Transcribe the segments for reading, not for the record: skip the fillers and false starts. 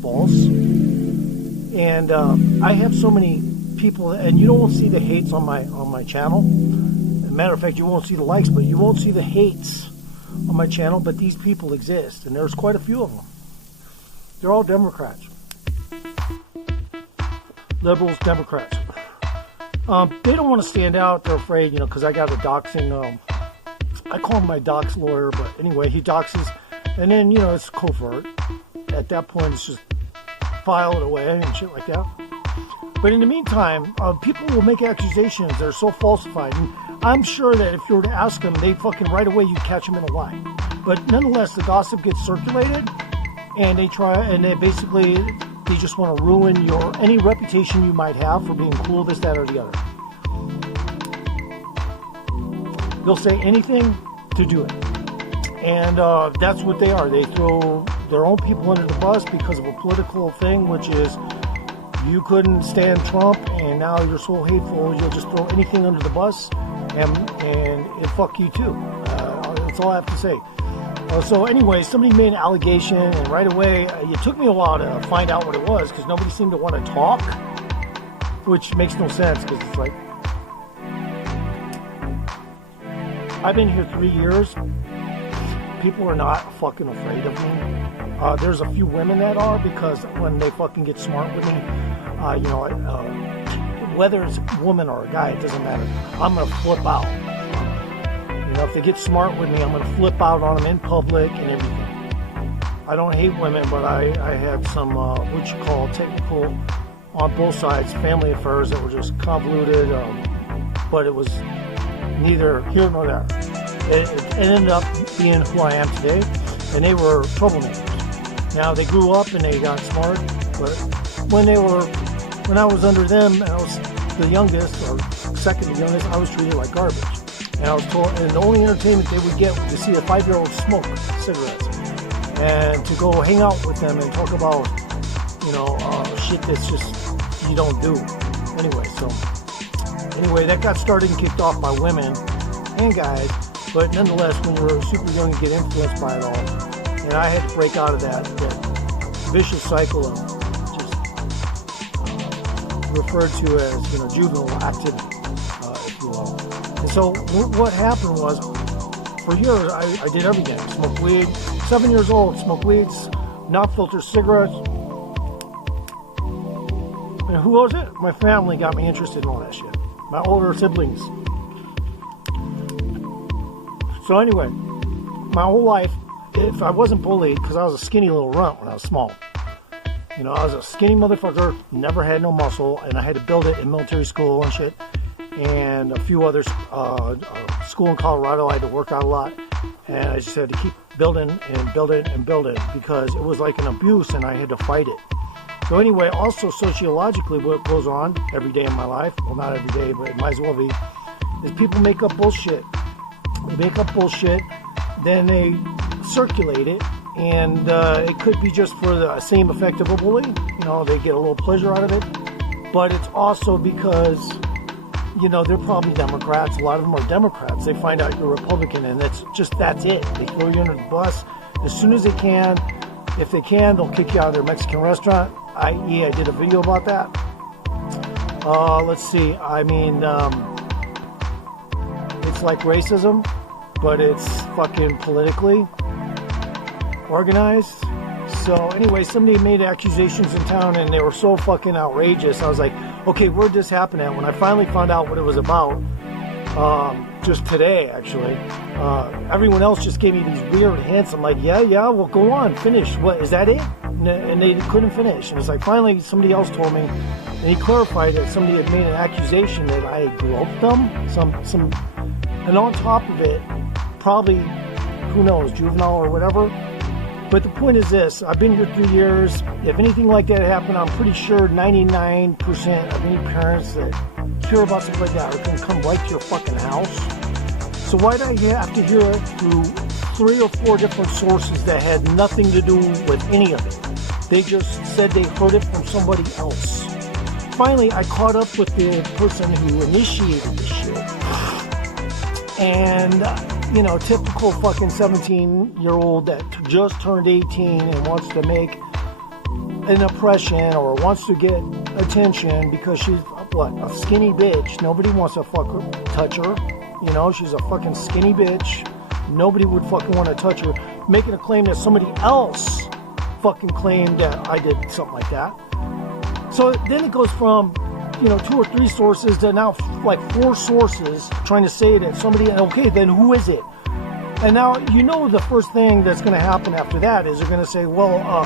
false. And I have so many people, and you don't see the hates on my channel. As a matter of fact, you won't see the likes, but you won't see the hates on my channel. But these people exist, and there's quite a few of them. They're all Democrats. Liberals, Democrats. They don't want to stand out. They're afraid, because I got a doxing. I call him my dox lawyer, but anyway, he doxes, and then it's covert. At that point, it's just file it away and shit like that. But in the meantime, people will make accusations that are so falsified, and I'm sure that if you were to ask them, they fucking right away you'd catch them in a lie. But nonetheless, the gossip gets circulated, and they basically just want to ruin any reputation you might have for being cool, this, that, or the other. They'll say anything to do it. And that's what they are. They throw their own people under the bus because of a political thing, which is you couldn't stand Trump, and now you're so hateful, you'll just throw anything under the bus, and fuck you too. That's all I have to say. So anyway, somebody made an allegation, and right away, it took me a while to find out what it was, because nobody seemed to want to talk, which makes no sense, because it's like, I've been here 3 years. People are not fucking afraid of me. There's a few women that are, because when they fucking get smart with me, whether it's a woman or a guy, it doesn't matter. I'm going to flip out. If they get smart with me, I'm going to flip out on them in public and everything. I don't hate women, but I had some, what you call technical, on both sides, family affairs that were just convoluted, but it was neither here nor there. It ended up being who I am today, and they were troublemakers. Now, they grew up and they got smart, but when I was under them, and I was the youngest, or second to youngest, I was treated like garbage. And I was told, and the only entertainment they would get was to see a 5-year-old smoke cigarettes, and to go hang out with them and talk about, shit that's just, you don't do. Anyway, that got started and kicked off by women and guys, but nonetheless, when you're super young, you get influenced by it all. And I had to break out of that vicious cycle of just referred to as, juvenile activity, if you will. And so what happened was, for years, I did everything. Smoked weed. 7 years old, smoked weeds, not filter cigarettes. And who was it? My family got me interested in all that shit. My older siblings. So anyway, my whole life, if I wasn't bullied, because I was a skinny little runt when I was small. I was a skinny motherfucker, never had no muscle, and I had to build it in military school and shit. And a few others, school in Colorado, I had to work out a lot. And I just had to keep building and building and building, because it was like an abuse and I had to fight it. So anyway, also sociologically, what goes on every day in my life, well, not every day, but it might as well be, is people make up bullshit. They make up bullshit, then they circulate it, and it could be just for the same effect of a bully. They get a little pleasure out of it. But it's also because, they're probably Democrats. A lot of them are Democrats. They find out you're Republican, and that's it. They throw you under the bus as soon as they can. If they can, they'll kick you out of their Mexican restaurant. I did a video about that. Let's see. It's like racism, but it's fucking politically organized. So anyway, somebody made accusations in town, and they were so fucking outrageous. I was like, okay, where'd this happen at? When I finally found out what it was about, just today, actually, everyone else just gave me these weird hints. I'm like, yeah, well, go on, finish. What, is that it? And they couldn't finish. And it's like, finally, somebody else told me, and he clarified that somebody had made an accusation that I had groped them. And on top of it, probably, who knows, juvenile or whatever. But the point is this, I've been here 3 years. If anything like that happened, I'm pretty sure 99% of any parents that hear about something like that are going to come right to your fucking house. So why do I have to hear it through 3 or 4 different sources that had nothing to do with any of it? They just said they heard it from somebody else. Finally, I caught up with the person who initiated this shit. And, typical fucking 17-year-old that just turned 18 and wants to make an oppression or wants to get attention because she's, what, a skinny bitch. Nobody wants to touch her. You know, she's a fucking skinny bitch. Nobody would fucking want to touch her. Making a claim that somebody else fucking claimed that I did something like that. So then it goes from, 2 or 3 sources to now like 4 sources trying to say that somebody, okay, then who is it? And now, the first thing that's going to happen after that is they're going to say, well,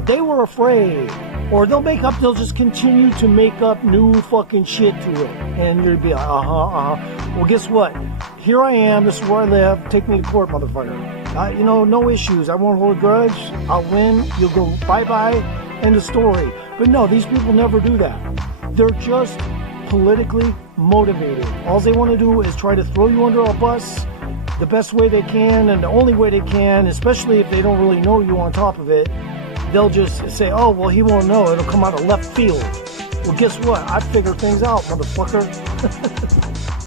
they were afraid. Or they'll just continue to make up new fucking shit to it. And you'll be like, Well, guess what? Here I am. This is where I live. Take me to court, motherfucker. No issues. I won't hold a grudge. I'll win. You'll go bye-bye. End of story. But no, these people never do that. They're just politically motivated. All they want to do is try to throw you under a bus the best way they can and the only way they can, especially if they don't really know you on top of it. They'll just say, oh, well, he won't know. It'll come out of left field. Well, guess what? I figure things out, motherfucker.